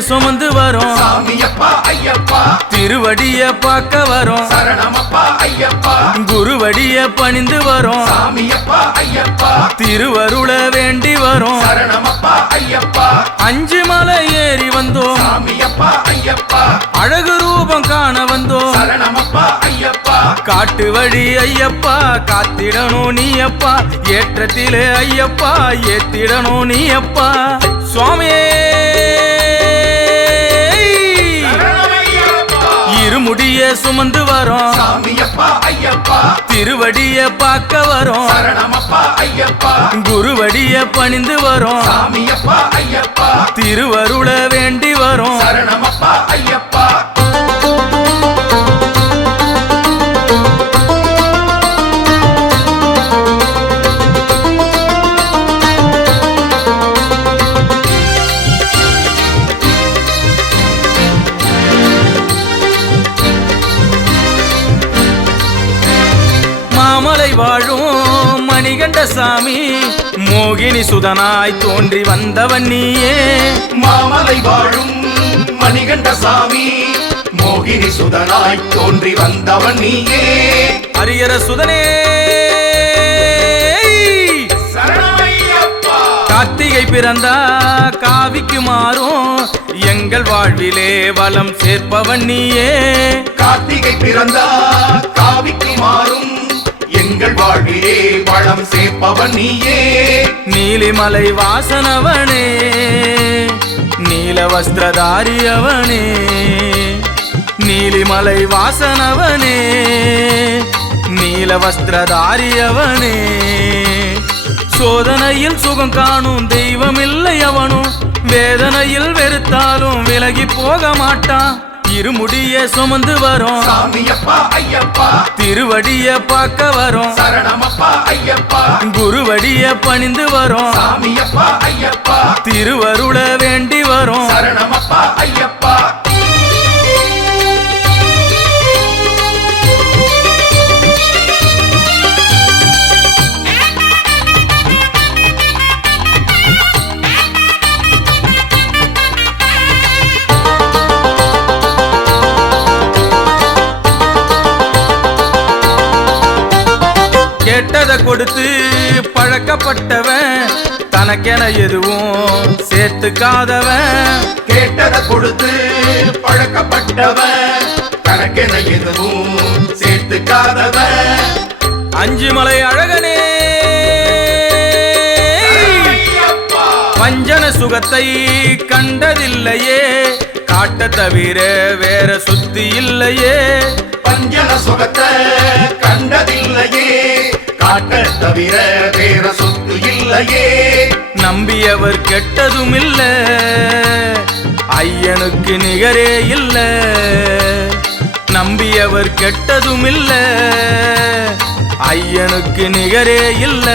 சுமந்து வரும். திருவடிய பார்க்க வரும். குருவடிய பணிந்து வரும். திருவருள வேண்டி வரும். அஞ்சு மலை ஏறி வந்தோம். அழகு ரூபம் காண வந்தோம். காட்டு வழி ஐயப்பா. காத்திடணும் நீ அப்பா ஏற்றத்திலே ஐயப்பா. ஏத்திடணும் நீ அப்பா சுவாமியே இருமுடிய சுமந்து வரோம். திருவடிய பார்க்க வரோம். குருவடிய பணிந்து வரோம். திருவருள மாமலை வாழும் மணிகண்ட சாமி மோகினி சுதனாய் தோன்றி வந்தவன் நீயே. மாமலை வாழும் மணிகண்ட சாமி மோகினி சுதனாய் தோன்றி வந்தவன் நீயே. ஹரியர சுதனே. கார்த்திகை பிறந்தா காவிக்கு மாறும். எங்கள் வாழ்விலே வளம் சேர்ப்பவன் நீயே. கார்த்திகை பிறந்தா காவிக்கு மாறும். எங்கள் வாழ்விலே பழம் சேர்ப்பவன் நீயே. நீலிமலை வாசனவனே நீல வஸ்திரதாரியவனே நீலிமலை வாசனவனே நீல வஸ்திரதாரியவனே சோதனையில் சுகம் காணும் தெய்வமில்லை அவனும் வேதனையில் வெறுத்தாலும் விலகி போக மாட்டான் இருமுடிய சுமந்து வரும். திருவடிய பார்க்க வரும். குருவடிய பணிந்து வரும். திருவருள வேண்டி வரும். கேட்டதை கொடுத்து பழக்கப்பட்டவன் தனக்கென எதுவும் சேர்த்துக்காதவன். கேட்டதை கொடுத்து பழக்கப்பட்டவன் கணக்கென எதுவும் சேர்த்துக்காதவன். அஞ்சு மலை அழகனே. வஞ்சன சுகத்தை கண்டதில்லையே காட்ட தவிர வேற சுத்தி இல்லையே. பஞ்சன சுகத்தை காட்ட தவிர வேற சொத்து இல்லையே. நம்பியவர் கெட்டதும் இல்ல ஐயனுக்கு நிகரே இல்ல. நம்பியவர் கெட்டதும் இல்ல ஐயனுக்கு நிகரே இல்ல.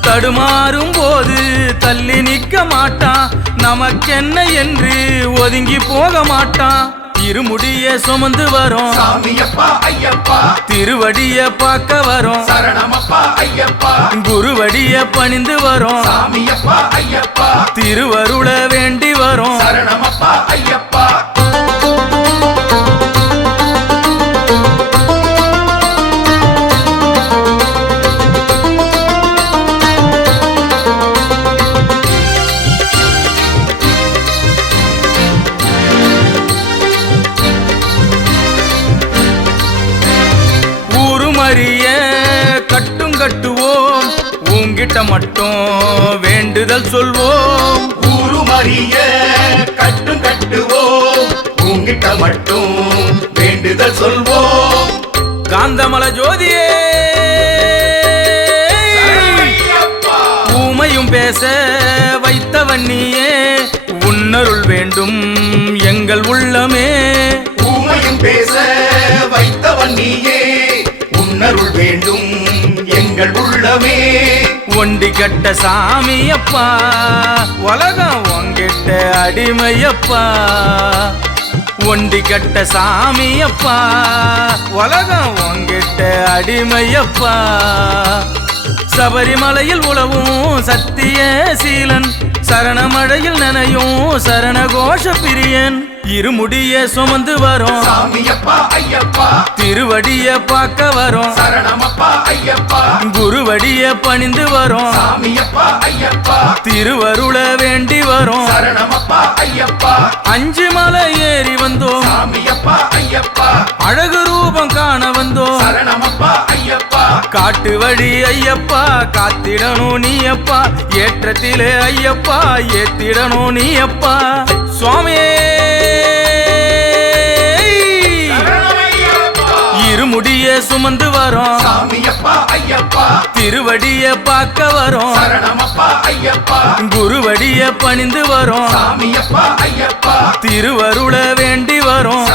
தடுமாறும் போது தள்ளி நிற்க மாட்டான் நமக்கென்ன என்று ஒதுங்கி போக மாட்டான். இருமுடிய சுமந்து வரும். திருவடிய பார்க்க வரும். குருவடிய பணிந்து வரும். திருவருள வேண்டி வரும். உங்கிட்ட மட்டும் வேண்டுதல் சொல்வோம். ஊருமறிய கட்டும் கட்டுவோம். உங்கிட்ட மட்டும் வேண்டுதல் சொல்வோம். காந்தமல ஜோதியே. ஊமையும் பேச வைத்தவன் நீயே. உன்னருள் வேண்டும் எங்கள் உள்ளமே. ஊமையும் பேச வைத்தவன் நீயே. உன்னருள் வேண்டும் எங்கள் உள்ளமே. ஒண்டி கட்ட சாமியப்பா உலகம் உங்கிட்ட அடிமையப்பா. ஒண்டி கட்ட சாமியப்பா உலகம் உங்கிட்ட அடிமையப்பா. சபரிமலையில் உழவும் சத்திய சீலன் சரணமழையில் நனையும் சரண கோஷ பிரியன். இருமுடிய சுமந்து வரும். சாமியப்பா ஐயப்பா. திருவடிய பார்க்க வரும். குருவடிய பணிந்து வரும். திருவருள வேண்டி வரும். அஞ்சு மலை ஏறி வந்தோம். அழகு ரூபம் காண வந்தோம். காட்டு வழி ஐயப்பா காத்திடணும் நீ அப்பா ஏற்றத்திலே ஐயப்பா ஏத்திடணும் நீ அப்பா சுவாமியே இருமுடிய சுமந்து வரோம். திருவடிய பார்க்க வரோம். குருவடிய பணிந்து வரோம். திருவருள வேண்டி வரோம்.